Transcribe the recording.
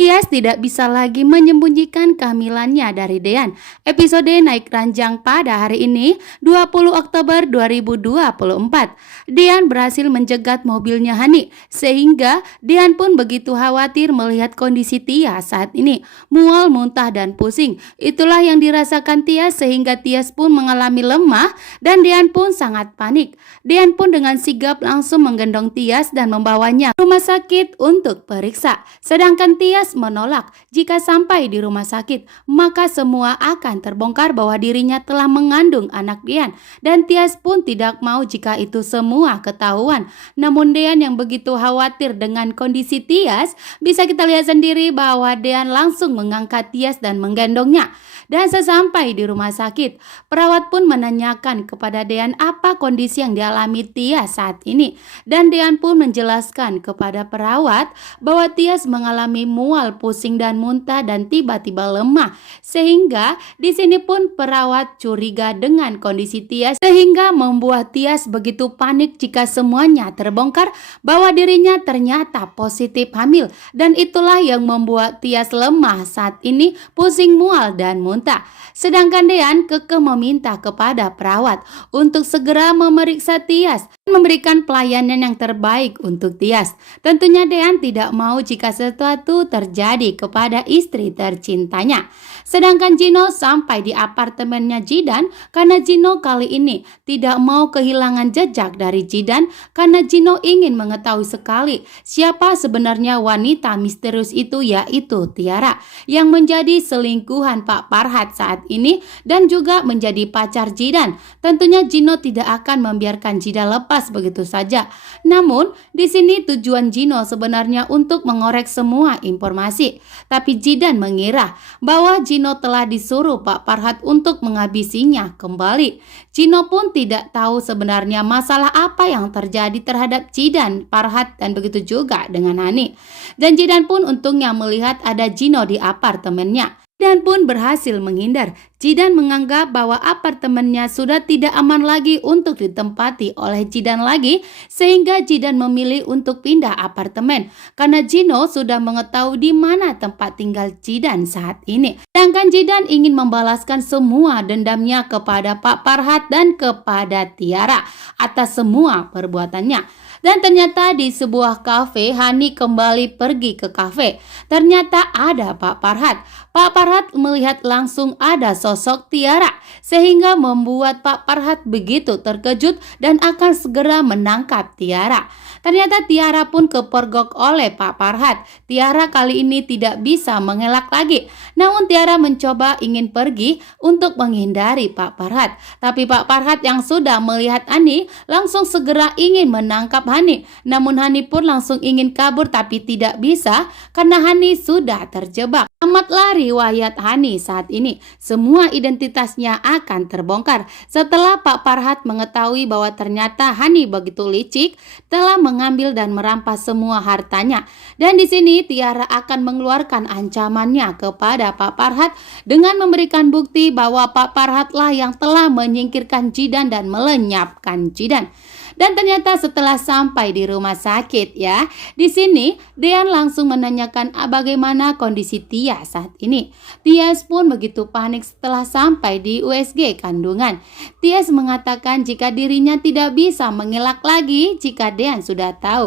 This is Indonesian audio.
Tias tidak bisa lagi menyembunyikan kehamilannya dari Dean. Episode naik ranjang pada hari ini, 20 Oktober 2024. Dean berhasil menjegat mobilnya Hani, sehingga Dean pun begitu khawatir melihat kondisi Tias saat ini. Mual, muntah, dan pusing. Itulah yang dirasakan Tias sehingga Tias pun mengalami lemah dan Dean pun sangat panik. Dean pun dengan sigap langsung menggendong Tias dan membawanya ke rumah sakit untuk periksa. Sedangkan Tias menolak. Jika sampai di rumah sakit, maka semua akan terbongkar bahwa dirinya telah mengandung anak Dean. Dan Tias pun tidak mau jika itu semua ketahuan. Namun Dean yang begitu khawatir dengan kondisi Tias, bisa kita lihat sendiri bahwa Dean langsung mengangkat Tias dan menggendongnya. Dan sesampai di rumah sakit, perawat pun menanyakan kepada Dean apa kondisi yang dialami Tias saat ini. Dan Dean pun menjelaskan kepada perawat bahwa Tias mengalami mual, pusing, dan muntah dan tiba-tiba lemah. Sehingga di sini pun perawat curiga dengan kondisi Tias sehingga membuat Tias begitu panik jika semuanya terbongkar bahwa dirinya ternyata positif hamil. Dan itulah yang membuat Tias lemah saat ini, pusing, mual, dan muntah. Sedangkan Dean kekeh meminta kepada perawat untuk segera memeriksa Tias dan memberikan pelayanan yang terbaik untuk Tias. Tentunya Dean tidak mau jika sesuatu terjadi kepada istri tercintanya. Sedangkan Gino sampai di apartemennya Jidan karena Gino kali ini tidak mau kehilangan jejak dari Jidan karena Gino ingin mengetahui sekali siapa sebenarnya wanita misterius itu, yaitu Tiara yang menjadi selingkuhan Pak Farhat saat ini dan juga menjadi pacar Jidan. Tentunya Gino tidak akan membiarkan Jidan lepas begitu saja. Namun di sini tujuan Gino sebenarnya untuk mengorek semua informasi. Tapi Jidan mengira bahwa Gino telah disuruh Pak Farhat untuk menghabisinya kembali. Gino pun tidak tahu sebenarnya masalah apa yang terjadi terhadap Jidan, Farhat, dan begitu juga dengan Hani. Dan Jidan pun untungnya melihat ada Gino di apartemennya. Dan pun berhasil menghindar. Jidan menganggap bahwa apartemennya sudah tidak aman lagi untuk ditempati oleh Jidan lagi, sehingga Jidan memilih untuk pindah apartemen karena Gino sudah mengetahui di mana tempat tinggal Jidan saat ini. Sedangkan Jidan ingin membalaskan semua dendamnya kepada Pak Farhat dan kepada Tiara atas semua perbuatannya. Dan ternyata di sebuah kafe, Hani kembali pergi ke kafe. Ternyata ada Pak Farhat. Pak Farhat melihat langsung ada sosok Tiara, sehingga membuat Pak Farhat begitu terkejut dan akan segera menangkap Tiara. Ternyata Tiara pun kepergok oleh Pak Farhat. Tiara kali ini tidak bisa mengelak lagi. Namun Tiara mencoba ingin pergi untuk menghindari Pak Farhat. Tapi Pak Farhat yang sudah melihat Hani langsung segera ingin menangkap Hani. Namun Hani pun langsung ingin kabur tapi tidak bisa karena Hani sudah terjebak. Tamatlah riwayat Hani saat ini. Semua identitasnya akan terbongkar setelah Pak Farhat mengetahui bahwa ternyata Hani begitu licik telah mengambil dan merampas semua hartanya. Dan di sini Tiara akan mengeluarkan ancamannya kepada Pak Farhat dengan memberikan bukti bahwa Pak Farhatlah yang telah menyingkirkan Jidan dan melenyapkan Jidan. Dan ternyata setelah sampai di rumah sakit ya, di sini Dean langsung menanyakan bagaimana kondisi Tias saat ini. Tias pun begitu panik setelah sampai di USG kandungan. Tias mengatakan jika dirinya tidak bisa mengelak lagi jika Dean sudah tahu